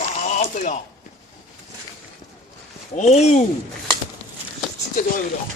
야, 또야. 오우. 진짜 좋아요, 그죠?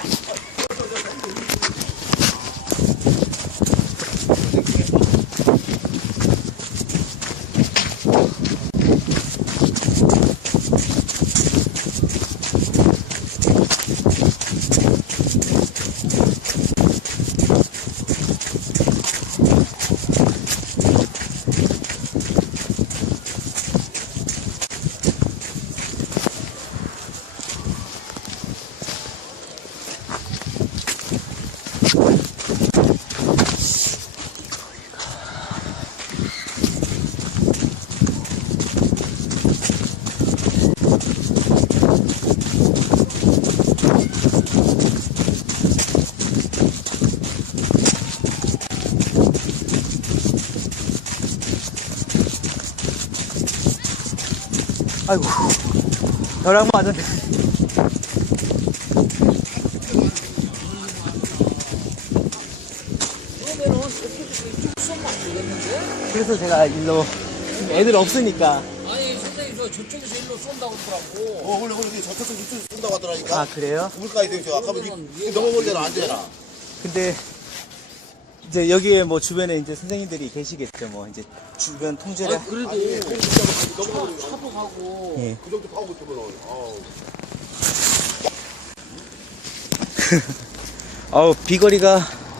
아이고 벼락 맞았네 그러면은 저쪽에서 이쪽 수업만 되겠는데? 그래서 제가 일로 애들 없으니까 아니 선생님 저 저쪽에서 일로 쏜다고 하더라고 어, 원래, 원래 저쪽에서 이쪽에서 쏜다고 하더라니까. 아 그래요? 물가에 되죠. 아까 뭐, 이- 넘어버리면 안 되잖아. 근데 이제 여기에 뭐 주변에 이제 선생님들이 계시겠죠 뭐 이제 주변 통제를 아니 그래도 아니, 차, 넘어버리면. 차도 가고 예. 그 정도 파고 있으면, 아우. 아우 비거리가